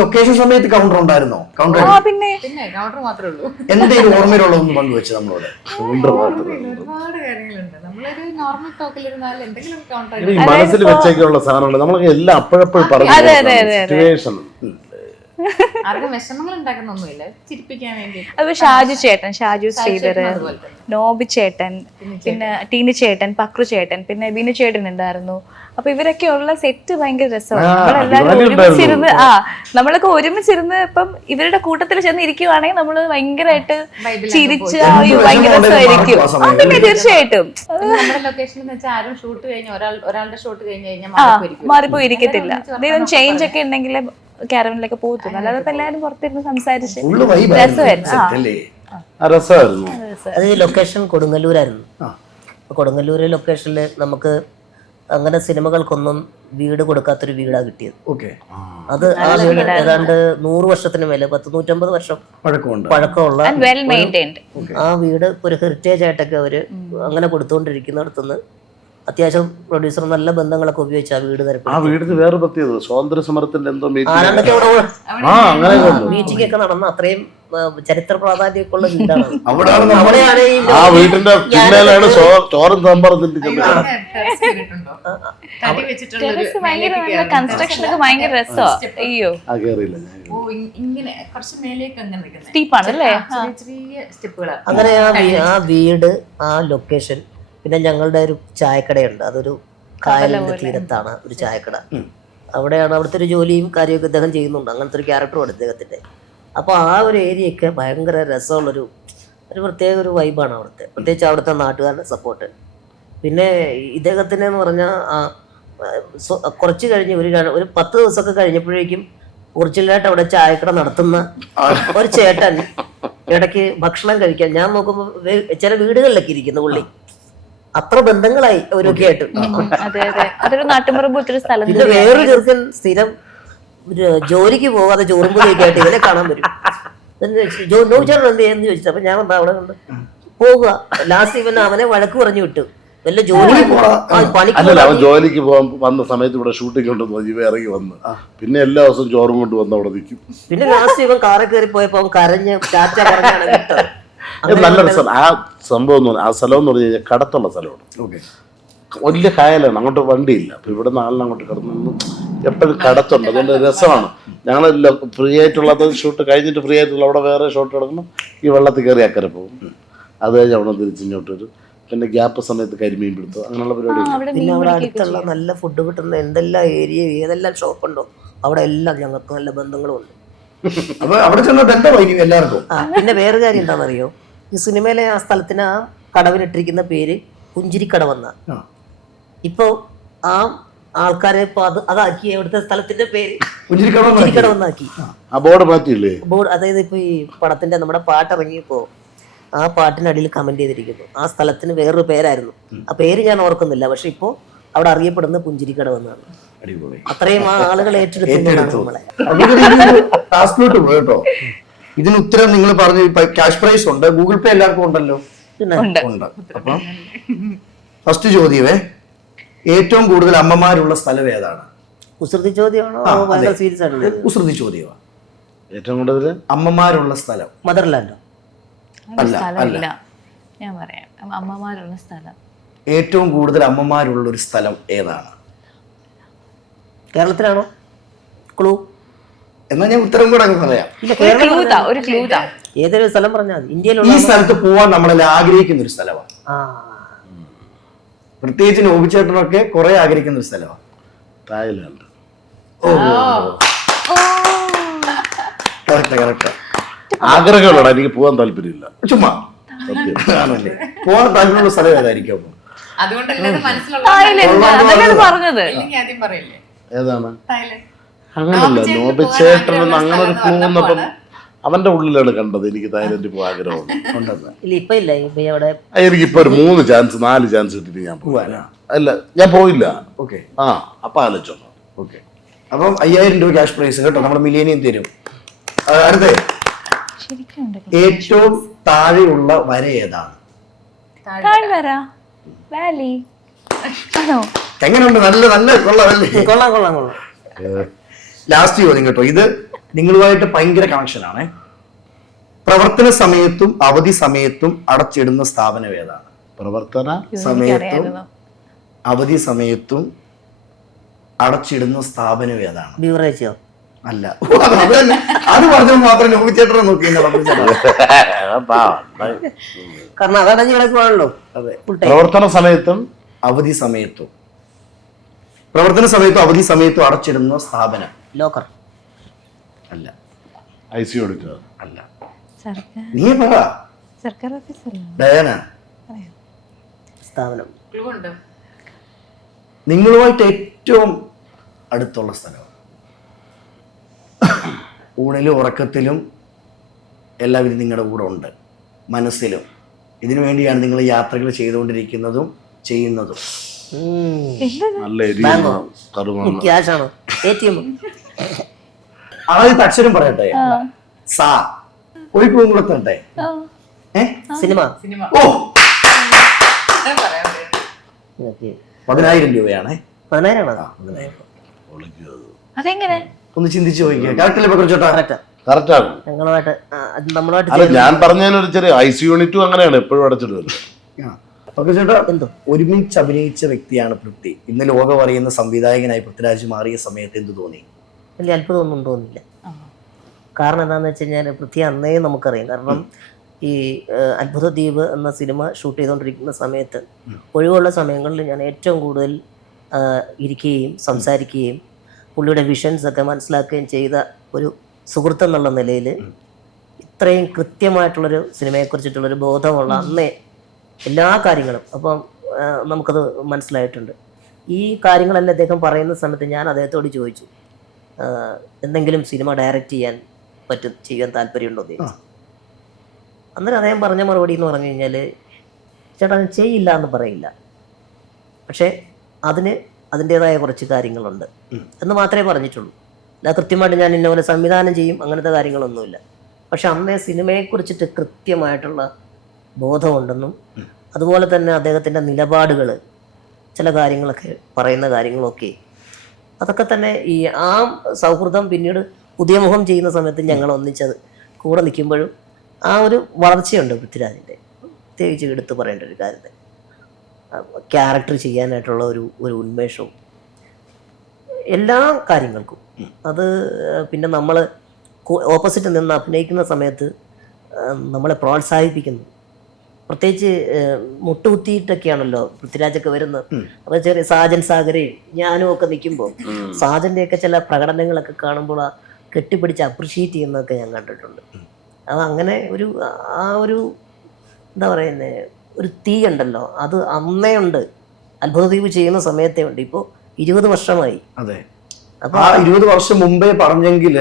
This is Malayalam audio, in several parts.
ലൊക്കേഷൻ സമയത്ത് കൗണ്ടർ ഉണ്ടായിരുന്നോ? കൗണ്ടർ പിന്നെ കൗണ്ടർ മാത്രമേ ഉള്ളൂ. എന്തെങ്കിലും ഓർമ്മയിലുള്ളതൊന്നും പങ്കുവെച്ച് നമ്മളോട്. ഒരുപാട് കാര്യങ്ങളുണ്ട്. നമ്മളൊരു നോർമൽ ടോക്കിലിരുന്നാൽ എന്തെങ്കിലും കൗണ്ടർ മനസ്സിൽ വെച്ചേക്കുള്ള സാധനങ്ങൾ നമ്മളൊക്കെ എല്ലാം അപ്പോഴപ്പോഴും പറഞ്ഞു. ആർക്കും വിഷമങ്ങൾ ഉണ്ടാക്കുന്നൊന്നുമില്ല, ചിരിപ്പിക്കാൻ വേണ്ടി. അത് ഷാജു ചേട്ടൻ, ഷാജു ശ്രീധർ, നോബി ചേട്ടൻ, പിന്നെ ടീനി ചേട്ടൻ, പക്രു ചേട്ടൻ, പിന്നെ ബിനു ചേട്ടൻ ഉണ്ടായിരുന്നു. അപ്പൊ ഇവരൊക്കെ ഉള്ള സെറ്റ് ഭയങ്കര രസമാണ്. നമ്മളെല്ലാരും ഒരുമിച്ചിരുന്ന് നമ്മളൊക്കെ ഒരുമിച്ചിരുന്ന് ഇപ്പം ഇവരുടെ കൂട്ടത്തിൽ ചെന്ന് ഇരിക്കുവാണെങ്കിൽ നമ്മള് ഭയങ്കരമായിട്ട് ചിരിച്ച് ഭയങ്കര രസമായിരിക്കും. പിന്നെ തീർച്ചയായിട്ടും നമ്മുടെ ലൊക്കേഷനിൽ വെച്ചാൽ ആരും ഷൂട്ട് കഴിഞ്ഞ ഒരാളുടെ ഷൂട്ട് കഴിഞ്ഞ് കഴിഞ്ഞാൽ മാറിപ്പോ ഇരിക്കത്തില്ല. എന്തെങ്കിലും ചേഞ്ച് ഒക്കെ ഉണ്ടെങ്കിൽ കാരവനിലൊക്കെ പോകത്തില്ല. അല്ലാതെ ഇപ്പൊ എല്ലാരും പുറത്തിരുന്ന് സംസാരിച്ച് രസമായിരുന്നു. അത് ലൊക്കേഷൻ കൊടുങ്ങല്ലൂരായിരുന്നു. കൊടുങ്ങല്ലൂര് ലൊക്കേഷനിൽ നമുക്ക് അങ്ങനെ സിനിമകൾക്കൊന്നും വീട് കൊടുക്കാത്തൊരു വീടാ കിട്ടിയത്. അത് ആ വീട് ഏതാണ്ട് 100 വർഷത്തിന് മേലെ 150 വർഷം പഴക്കമുള്ള ആ വീട് ഒരു ഹെറിറ്റേജ് ആയിട്ടൊക്കെ അവര് അങ്ങനെ കൊടുത്തുകൊണ്ടിരിക്കുന്നിടത്തുനിന്ന് അത്യാവശ്യം പ്രൊഡ്യൂസർ നല്ല ബന്ധങ്ങളൊക്കെ ഉപയോഗിച്ച് ആ വീട് ആ വീടിന് വേറെ പ്രത്യേകത സ്വാതന്ത്ര്യ സമരത്തിന്റെ എന്തോ മീറ്റിംഗ് ഒക്കെ നടന്ന അത്രയും ചരിത്ര പ്രാധാന്യമൊക്കെ ഉള്ള വീടാണ്. ആ വീട്ടിന്റെ പിന്നിലാണ് ചോറും സാമ്പാറും കൺസ്ട്രക്ഷൻ ഒക്കെ ഭയങ്കര രസമാണ്. അയ്യോ ഇങ്ങനെ കുറച്ച് മേലേക്ക് സ്റ്റീപ്പാണല്ലേ. ചെറിയ സ്റ്റെപ്പുകളാണ്. അങ്ങനെ ആ വീട്, ആ ലൊക്കേഷൻ, പിന്നെ ഞങ്ങളുടെ ഒരു ചായക്കടയുണ്ട്. അതൊരു കായലിന്റെ തീരത്താണ് ഒരു ചായക്കട. അവിടെയാണ് അവിടുത്തെ ഒരു ജോലിയും കാര്യമൊക്കെ ഇദ്ദേഹം ചെയ്യുന്നുണ്ട്. അങ്ങനത്തെ ഒരു ക്യാരക്ടറുമാണ് ഇദ്ദേഹത്തിന്റെ. അപ്പോൾ ആ ഒരു ഏരിയയൊക്കെ ഭയങ്കര രസമുള്ളൊരു പ്രത്യേക ഒരു വൈബാണ് അവിടുത്തെ, പ്രത്യേകിച്ച് അവിടുത്തെ നാട്ടുകാരുടെ സപ്പോർട്ട്. പിന്നെ ഇദ്ദേഹത്തിന് എന്ന് പറഞ്ഞാൽ കുറച്ച് കഴിഞ്ഞ് ഒരു 10 ദിവസമൊക്കെ കഴിഞ്ഞപ്പോഴേക്കും ഒറിജിനലായിട്ട് അവിടെ ചായക്കട നടത്തുന്ന ഒരു ചേട്ടൻ ഇടയ്ക്ക് ഭക്ഷണം കഴിക്കാൻ ഞാൻ നോക്കുമ്പോൾ ചില വീടുകളിലൊക്കെ ഇരിക്കുന്നു പുള്ളി. അത്ര ബന്ധങ്ങളായി അവരൊക്കെ ആയിട്ട്. പിന്നെ വേറൊരു ചെറുക്കൻ സ്ഥിരം ജോലിക്ക് പോകാതെ ചോറുമ്പോഴേക്ക് ആയിട്ട് ഇവനെ കാണാൻ വരും. നോവിച്ചാൽ എന്ത് ചെയ്യുന്നു ചോദിച്ചിട്ട് അപ്പൊ ഞാൻ വന്നാ അവിടെ കൊണ്ട് പോകുക. ലാസ്റ്റ് ഇവൻ അവനെ വഴക്ക് പറഞ്ഞു വിട്ടു. വല്ല ജോലിക്ക് പോകാൻ വന്ന സമയത്ത് ഇവിടെ ഷൂട്ടിംഗ് കൊണ്ടുവന്നു ഇവ ഇറങ്ങി വന്ന് പിന്നെ എല്ലാ ദിവസവും ചോറും കൊണ്ട് വന്ന് അവിടെ നിൽക്കും. പിന്നെ ലാസ്റ്റ് ഇവൻ കാറിൽ കയറി പോയപ്പോ അവൻ കരഞ്ഞ് ടാറ്റ പറഞ്ഞാണ് വിട്ടത്. നല്ലൊരു സ്ഥലം. ആ സംഭവം ആ സ്ഥലം എന്ന് പറഞ്ഞു കഴിഞ്ഞാൽ കടത്തുള്ള സ്ഥലമാണ്. വലിയ കായലാണ്, അങ്ങോട്ട് വണ്ടിയില്ല. അപ്പൊ ഇവിടെ നാളിൽ അങ്ങോട്ട് കിടന്നു എപ്പോഴും കടത്തുണ്ട്. അതുകൊണ്ട് രസമാണ്. ഞങ്ങൾ ഫ്രീ ആയിട്ടുള്ളത് ഷൂട്ട് കഴിഞ്ഞിട്ട് ഫ്രീ ആയിട്ടുള്ള അവിടെ വേറെ ഷോട്ട് കിടക്കുമ്പോൾ ഈ വെള്ളത്തിൽ കയറി അക്കരെ പോകും. അത് കഴിഞ്ഞ് അവിടെ തിരിച്ചിങ്ങോട്ട് വരും. പിന്നെ ഗ്യാപ്പ് സമയത്ത് കരിമീൻ പിടുത്തം അങ്ങനെയുള്ള പരിപാടി. പിന്നെ അവിടെ അടുത്തുള്ള നല്ല ഫുഡ് കിട്ടുന്ന എന്തെല്ലാം ഏരിയ ഏതെല്ലാം ഷോപ്പുണ്ടോ അവിടെ എല്ലാം ഞങ്ങൾക്ക് നല്ല ബന്ധങ്ങളുമുണ്ട്. എല്ലാവർക്കും. പിന്നെ വേറെ കാര്യം എന്താണെന്നറിയോ, ഈ സിനിമയിലെ ആ സ്ഥലത്തിന് ആ കടവിനിട്ടിരിക്കുന്ന പേര് പുഞ്ചിരിക്കടവെന്ന. ഇപ്പൊ ആ ആൾക്കാരെ ഇപ്പൊ അതാക്കി അവിടുത്തെ സ്ഥലത്തിന്റെ പേര് പുഞ്ചിരിക്കടവെന്നാക്കി. ബോർഡ് മാറ്റിയില്ലേ? ബോർഡ് അതായത് ഇപ്പൊ ഈ പടത്തിന്റെ നമ്മുടെ പാട്ടിറങ്ങിയപ്പോ ആ പാട്ടിനടിയിൽ കമന്റ് ചെയ്തിരിക്കുന്നു ആ സ്ഥലത്തിന് വേറൊരു പേരായിരുന്നു. ആ പേര് ഞാൻ ഓർക്കുന്നില്ല. പക്ഷെ ഇപ്പോ അവിടെ അറിയപ്പെടുന്ന പുഞ്ചിരിക്കടവെന്നാണ്. അത്രയും ആളുകൾ ഏറ്റെടുത്തു. ഇതിന് ഉത്തരം നിങ്ങൾ പറഞ്ഞു. ക്യാഷ് പ്രൈസ് ഉണ്ട്, ഗൂഗിൾ പേ എല്ലാവർക്കും ഉണ്ടല്ലോ. ഉണ്ട്. അപ്പം ഫസ്റ്റ് ചോദ്യമേ, ഏറ്റവും കൂടുതൽ അമ്മമാരുള്ള സ്ഥലം ഏതാണ്? കുസൃതി ചോദ്യമാണോ? കുസൃതി ചോദ്യമാണ്. ഏറ്റവും കൂടുതൽ അമ്മമാരുള്ള സ്ഥലം മദർലാൻഡോ? ഞാൻ പറയാം അമ്മമാരുള്ള സ്ഥലം. ഏറ്റവും കൂടുതൽ അമ്മമാരുള്ള ഒരു സ്ഥലം ഏതാണ്? കേരളത്തിലാണോ? ക്ലൂ എന്നാ ഞാൻ ഉത്തരം കൂടെ അങ്ങ് പറയാം. ഏതൊരു സ്ഥലം പറഞ്ഞാൽ ഇന്ത്യയിലുള്ള ഈ സ്ഥലത്ത് പോവാൻ നമ്മളെല്ലാം ആഗ്രഹിക്കുന്ന ഒരു സ്ഥലമാണ്. പ്രത്യേകിച്ച് നോബിച്ചേട്ടനൊക്കെ കുറെ ആഗ്രഹിക്കുന്ന ഒരു സ്ഥലമാണ് തായ്ലാൻഡ്. ആഗ്രഹമുള്ള എനിക്ക് പോകാൻ താല്പര്യമില്ല. ചുമ്മാ പോവാൻ താല്പര്യമുള്ള സ്ഥലം ഏതായിരിക്കും? ഏതാണ്? അങ്ങനല്ല, നോബിച്ചേട്ടൻ അങ്ങനെ ഒരു പോകുന്നപ്പം അവന്റെ ഉള്ളിലാണ് കണ്ടത്. എനിക്ക് തായ്ലൻഡിൽ പോകാൻ ആഗ്രഹമുണ്ട്. എനിക്കിപ്പോ ഒരു 3 ചാൻസ് 4 ചാൻസ് കിട്ടിട്ട് ഞാൻ പോവാനാ. അല്ല ഞാൻ പോയില്ല. അപ്പൊ ആലോചിച്ചോ. അപ്പം 5000 രൂപ ക്യാഷ് പ്രൈസ് കേട്ടോ, നമ്മുടെ മില്ലേനിയം തരും. അടുത്ത ഏറ്റവും താഴെയുള്ള വര ഏതാണ്? എങ്ങനെയുണ്ട്? നല്ല നല്ല കൊള്ളാം. ലാസ്റ്റ് ചോദ്യം കേട്ടോ. ഇത് നിങ്ങളുമായിട്ട് ഭയങ്കര കണക്ഷനാണ്. പ്രവർത്തന സമയത്തും അവധി സമയത്തും അടച്ചിടുന്ന സ്ഥാപനം ഏതാണ്? പ്രവർത്തന സമയത്തും അവധി സമയത്തും അടച്ചിടുന്ന സ്ഥാപനം ഏതാണ്? ബീവറേജോ? അല്ല, അത് തന്നെ. അത് പറഞ്ഞാൽ മാത്രം നോക്കിച്ചേട്ടനെ നോക്കി കാരണം അതടഞ്ഞു കിടക്കുവാണല്ലോ. അതെ. പ്രവർത്തന സമയത്തും അവധി സമയത്തും പ്രവർത്തന സമയത്തും അവധി സമയത്തും അടച്ചിടുന്ന സ്ഥാപനം. ലോക്കർ അല്ല. ICU എടുക്കുക അല്ല. സർക്കാർ നീ പറ. സർക്കാർ ഓഫീസല്ല. ഡയാന, സ്ഥാപനം. ക്ലൂ ഉണ്ട്. നിങ്ങളുമായിട്ട് ഏറ്റവും അടുത്തുള്ള സ്ഥലം. ഊണിലും ഉറക്കത്തിലും എല്ലാവരും നിങ്ങളുടെ കൂടെ ഉണ്ട്, മനസ്സിലും. ഇതിനു വേണ്ടിയാണ് നിങ്ങൾ യാത്രകൾ ചെയ്തുകൊണ്ടിരിക്കുന്നതും ചെയ്യുന്നതും. നല്ല എരിയുന്ന കറുവാണ്. ക്യാഷ് ആണോ? ATM? ആദ്യത്തെ അക്ഷരം പറയട്ടെ. സാ. ഒരു പൂവും കൂടെ തരട്ടെ. സിനിമ. ഓ, പറയാൻ 10,000 രൂപയാണ്. 10,000 ആണോ? 10,000. അതെങ്ങനെ? ഒന്ന് ചിന്തിച്ചു നോക്കിയാ. കറക്റ്റല്ലേ പക്രുച്ചേട്ടാ? കറക്റ്റാണ്. ഞങ്ങളുമായിട്ട് നമ്മളുമായിട്ട് അല്ല, ഞാൻ പറഞ്ഞതിനൊരു ചെറിയ ICU യൂണിറ്റും അങ്ങനെയാണ് എപ്പോഴും അടച്ചിടുന്നത്. പക്രുച്ചേട്ടാ എന്തോ ഒരുമിച്ച് അഭിനയിച്ച വ്യക്തിയാണ് പൃഥ്വി. ഇന്ന് ലോകം അറിയുന്ന സംവിധായകനായി പൃഥ്വിരാജ് മാറിയ സമയത്ത് എന്ത് തോന്നി? വലിയ അത്ഭുതമൊന്നും തോന്നില്ല. കാരണം എന്താണെന്ന് വെച്ച് കഴിഞ്ഞാൽ പൃഥ്വി അന്നേ നമുക്കറിയാം. കാരണം ഈ അത്ഭുത ദ്വീപ് എന്ന സിനിമ ഷൂട്ട് ചെയ്തുകൊണ്ടിരിക്കുന്ന സമയത്ത് ഒഴിവുള്ള സമയങ്ങളിൽ ഞാൻ ഏറ്റവും കൂടുതൽ ഇരിക്കുകയും സംസാരിക്കുകയും പുള്ളിയുടെ വിഷൻസ് ഒക്കെ മനസ്സിലാക്കുകയും ചെയ്ത ഒരു സുഹൃത്ത് എന്നുള്ള നിലയിൽ ഇത്രയും കൃത്യമായിട്ടുള്ളൊരു സിനിമയെക്കുറിച്ചിട്ടുള്ളൊരു ബോധമുള്ള അന്നേ എല്ലാ കാര്യങ്ങളും അപ്പം നമുക്കത് മനസ്സിലായിട്ടുണ്ട്. ഈ കാര്യങ്ങളെല്ലാം അദ്ദേഹം പറയുന്ന സമയത്ത് ഞാൻ അദ്ദേഹത്തോട് ചോദിച്ചു, എന്തെങ്കിലും സിനിമ ഡയറക്റ്റ് ചെയ്യാൻ താല്പര്യമുണ്ടോ എന്ന് ചോദിച്ചു. അന്നേരം അദ്ദേഹം പറഞ്ഞ മറുപടി എന്ന് പറഞ്ഞു കഴിഞ്ഞാൽ, ചേട്ടാ ചെയ്യില്ല എന്ന് പറയില്ല, പക്ഷേ അതിൻ്റേതായ കുറച്ച് കാര്യങ്ങളുണ്ട് എന്ന് മാത്രമേ പറഞ്ഞിട്ടുള്ളൂ. അല്ല കൃത്യമായിട്ട് ഞാൻ ഇന്നപോലെ സംവിധാനം ചെയ്യും അങ്ങനത്തെ കാര്യങ്ങളൊന്നുമില്ല. പക്ഷെ അന്നേ സിനിമയെക്കുറിച്ചിട്ട് കൃത്യമായിട്ടുള്ള ബോധമുണ്ടെന്നും അതുപോലെ തന്നെ അദ്ദേഹത്തിൻ്റെ നിലപാടുകൾ, ചില കാര്യങ്ങളൊക്കെ പറയുന്ന കാര്യങ്ങളൊക്കെ അതൊക്കെ തന്നെ ഈ ആ സൗഹൃദം പിന്നീട് പുതിയ മുഖം ചെയ്യുന്ന സമയത്ത് ഞങ്ങൾ ഒന്നിച്ചത് കൂടെ നിൽക്കുമ്പോഴും ആ ഒരു വളർച്ചയുണ്ട് പൃഥ്വിരാജിൻ്റെ. പ്രത്യേകിച്ച് എടുത്തു പറയേണ്ട ഒരു കാര്യത്തെ ക്യാരക്ടർ ചെയ്യാനായിട്ടുള്ള ഒരു ഉന്മേഷവും എല്ലാ കാര്യങ്ങൾക്കും. അത് പിന്നെ നമ്മൾ ഓപ്പോസിറ്റ് നിന്ന് അഭിനയിക്കുന്ന സമയത്ത് നമ്മളെ പ്രോത്സാഹിപ്പിക്കുന്നു. പ്രത്യേകിച്ച് മുട്ടുകുത്തിയിട്ടൊക്കെയാണല്ലോ പൃഥ്വിരാജൊക്കെ വരുന്നത്. അപ്പോൾ ചെറിയ സാജൻ സാഗരയും ഞാനും ഒക്കെ നിൽക്കുമ്പോൾ സാജൻ്റെയൊക്കെ ചില പ്രകടനങ്ങളൊക്കെ കാണുമ്പോൾ ആ കെട്ടിപ്പിടിച്ച് അപ്രിഷ്യേറ്റ് ചെയ്യുന്നതൊക്കെ ഞാൻ കണ്ടിട്ടുണ്ട്. അത് അങ്ങനെ ആ ഒരു എന്താ പറയുന്നത്, ഒരു തീ ഉണ്ടല്ലോ, അത് അന്നേ ഉണ്ട്. അത്ഭുതദ്വീപ് ചെയ്യുന്ന സമയത്തേ ഉണ്ട്. ഇപ്പോൾ 20 വർഷമായി. അതെ. അപ്പൊ 20 വർഷം മുമ്പേ പറഞ്ഞെങ്കിൽ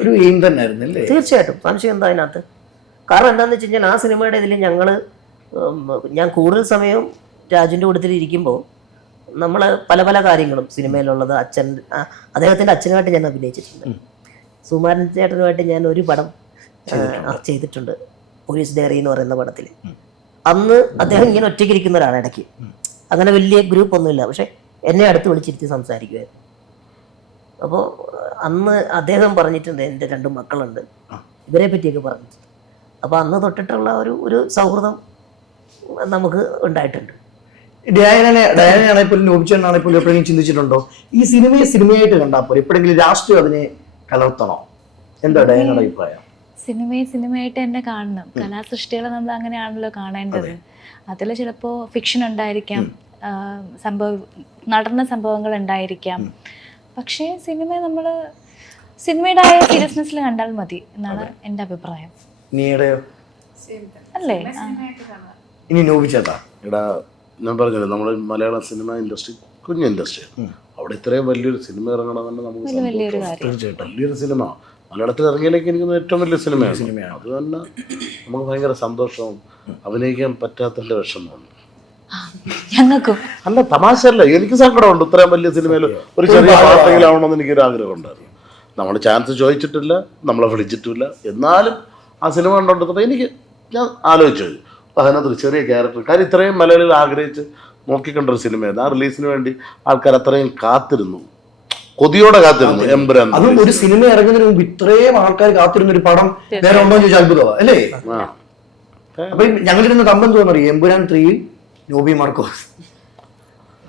ഒരു എയിം തന്നെ ആയിരുന്നല്ലേ? തീർച്ചയായിട്ടും. സംശയം എന്താ അതിനകത്ത്? കാരണം എന്താണെന്ന് വെച്ച് കഴിഞ്ഞാൽ ആ സിനിമയുടെ ഇതിൽ ഞാൻ കൂടുതൽ സമയവും രാജുവിൻ്റെ കൂട്ടത്തിൽ ഇരിക്കുമ്പോൾ നമ്മൾ പല പല കാര്യങ്ങളും സിനിമയിലുള്ളത് അദ്ദേഹത്തിൻ്റെ അച്ഛനുമായിട്ട് ഞാൻ അഭിനയിച്ചിട്ടുണ്ട്. സുമാരൻ ചേട്ടനുമായിട്ട് ഞാൻ ഒരു പടം ചെയ്തിട്ടുണ്ട്, പോലീസ് ഡയറി എന്ന് പറയുന്ന പടത്തിൽ. അന്ന് അദ്ദേഹം ഇങ്ങനെ ഒറ്റയ്ക്കിരിക്കുന്ന ഒരാളാണ് ഇടയ്ക്ക്. അങ്ങനെ വലിയ ഗ്രൂപ്പ് ഒന്നുമില്ല, പക്ഷെ എന്നെ അടുത്ത് വിളിച്ചിരുത്തി സംസാരിക്കുമായിരുന്നു. അപ്പോൾ അന്ന് അദ്ദേഹം പറഞ്ഞിട്ടുണ്ട്, എൻ്റെ 2 മക്കളുണ്ട്, ഇവരെ പറ്റിയൊക്കെ പറഞ്ഞിട്ടുണ്ട്. അപ്പോൾ അന്ന് തൊട്ടിട്ടുള്ള ഒരു സൗഹൃദം നമുക്ക് ഉണ്ടായിട്ടുണ്ട്. ഡയാനാണെങ്കിൽ പോലും നോബിച്ചേട്ടനാണെങ്കിൽ പോലും എപ്പോഴെങ്കിലും ചിന്തിച്ചിട്ടുണ്ടോ ഈ സിനിമയായിട്ട് കണ്ടാൽ പോലെ എപ്പോഴെങ്കിലും രാഷ്ട്രീയം അതിനെ കലർത്തണോ? എന്താ ഡയാനയുടെ അഭിപ്രായം? സിനിമയായിട്ട് തന്നെ കാണണം. കലാസൃഷ്ടികളെ നമ്മൾ അങ്ങനെയാണല്ലോ കാണേണ്ടത്. അതിൽ ചിലപ്പോൾ ഫിക്ഷൻ ഉണ്ടായിരിക്കാം, നടന്ന സംഭവങ്ങൾ ഉണ്ടായിരിക്കാം. പക്ഷേ സിനിമയുടെ ആയ സീരിയസ്നെസ്സിൽ കണ്ടാൽ മതി എന്നാണ് എൻ്റെ അഭിപ്രായം. നീയുടെയോ? അല്ലേ? ഇനി നോബിച്ചേട്ടാ? എടാ, ഞാൻ പറഞ്ഞല്ലോ, നമ്മുടെ മലയാള സിനിമ ഇൻഡസ്ട്രി കുഞ്ഞു ഇൻഡസ്ട്രിയാണ്. അവിടെ ഇത്രയും വലിയൊരു സിനിമ ഇറങ്ങണമെന്ന് നമുക്ക് വലിയൊരു സിനിമ മലയാളത്തിൽ ഇറങ്ങിയിലേക്ക് എനിക്ക് ഏറ്റവും വലിയ സിനിമയാണ്. അത് തന്നെ നമുക്ക് ഭയങ്കര സന്തോഷവും അഭിനയിക്കാൻ പറ്റാത്തതിൻ്റെ വിഷമമുണ്ട്. ഞങ്ങൾക്കും അല്ല, തമാശയല്ല, എനിക്ക് സങ്കടമുണ്ട്. ഇത്രയും വലിയ സിനിമയിൽ ഒരു ചെറിയ പാട്ടെങ്കിലാവണമെന്ന് എനിക്കൊരു ആഗ്രഹം ഉണ്ടായിരുന്നു. നമ്മൾ ചാൻസ് ചോദിച്ചിട്ടില്ല, നമ്മളെ വിളിച്ചിട്ടില്ല. എന്നാലും ആ സിനിമ കണ്ടുകൊണ്ടിരുന്നപ്പോൾ ഞാൻ ആലോചിച്ചു, അതിനകത്തൊരു ചെറിയ ക്യാരക്ടർ. കാര്യം ഇത്രയും മലയാളികൾ ആഗ്രഹിച്ച് നോക്കിക്കൊണ്ടൊരു സിനിമയായിരുന്നു. ആ റിലീസിന് വേണ്ടി ആൾക്കാർ അത്രയും കാത്തിരുന്നു. കൊതിയോടെ കാത്തിരുന്നു എമ്പുരാൻ. അതും ഒരു സിനിമ ഇറങ്ങുന്നതിന് മുമ്പ് ഇത്രയും ആൾക്കാർ കാത്തിരുന്ന ഒരു പടം വേറെ ഉണ്ടോ എന്ന് ചോദിച്ചാൽ അത്ഭുതമാണ് അല്ലേ? അപ്പൊ ഞങ്ങളിരുന്ന് കമ്പം തോന്നറിയോ എമ്പുരാൻ 3 നോബി മാർക്കോസ്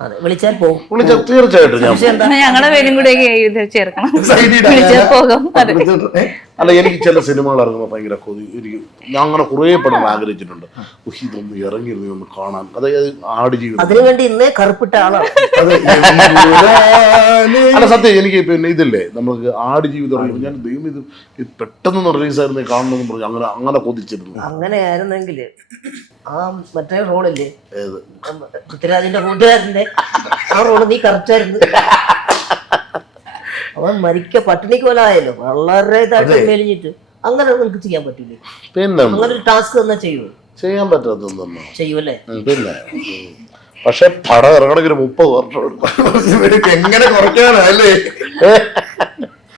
അതെ, വിളിച്ചാൽ പോകും. തീർച്ചയായിട്ടും ഞാൻ പക്ഷെ എന്താ, ഞങ്ങളുടെ പേരും കൂടെ ചേർക്കണം. സൈഡിൽ വിളിച്ചാൽ പോകും. അതെ. അല്ല, എനിക്ക് ചില സിനിമകൾ ഇറങ്ങുമ്പോൾ ഭയങ്കര കൊതി. എനിക്ക് ഞാൻ അങ്ങനെ കുറേ പടം ആഗ്രഹിച്ചിട്ടുണ്ട്. ഇതൊന്ന് ഇറങ്ങിയിരുന്നു ഒന്ന് കാണാൻ. അതായത് ആടുജീവിതം. അതിനുവേണ്ടി ഇന്നേ കറുപ്പിട്ട ആളാണ്. അല്ല സത്യം, എനിക്ക് പിന്നെ ഇതില്ലേ നമുക്ക് ആടുജീവിതം ഇറങ്ങുമ്പോൾ ഞാൻ ദൈവം ഇത് പെട്ടെന്ന് റിലീസായിരുന്നു കാണണമെന്ന് പറഞ്ഞു അങ്ങനെ കൊതിച്ചിരുന്നു. അങ്ങനെയായിരുന്നെങ്കിൽ ആ മറ്റേ റോളില്ലേ, പൃഥ്വിരാജിന്റെ കൂട്ടുകാരന്റെ ആ റോള് നീ കറക്റ്റായിരുന്നു. അവൻ പട്ടിണിക്ക് പോലെ ആയല്ലോ, വളരെ ഇതായിട്ട് മെലിഞ്ഞിട്ട്. അങ്ങനെ നിനക്ക് ചെയ്യാൻ പറ്റൂലേ? പിന്നെ അങ്ങനെ ഒരു ടാസ്ക് തന്നെ ചെയ്യുമോ? ചെയ്യാൻ പറ്റാത്തതൊന്നും ചെയ്യൂല്ലേ? പിന്നെ പക്ഷെ പടം ഇറങ്ങണമെങ്കിൽ 30 വർഷം എടുക്കും. എങ്ങനെ കുറയ്ക്കാനല്ലേ?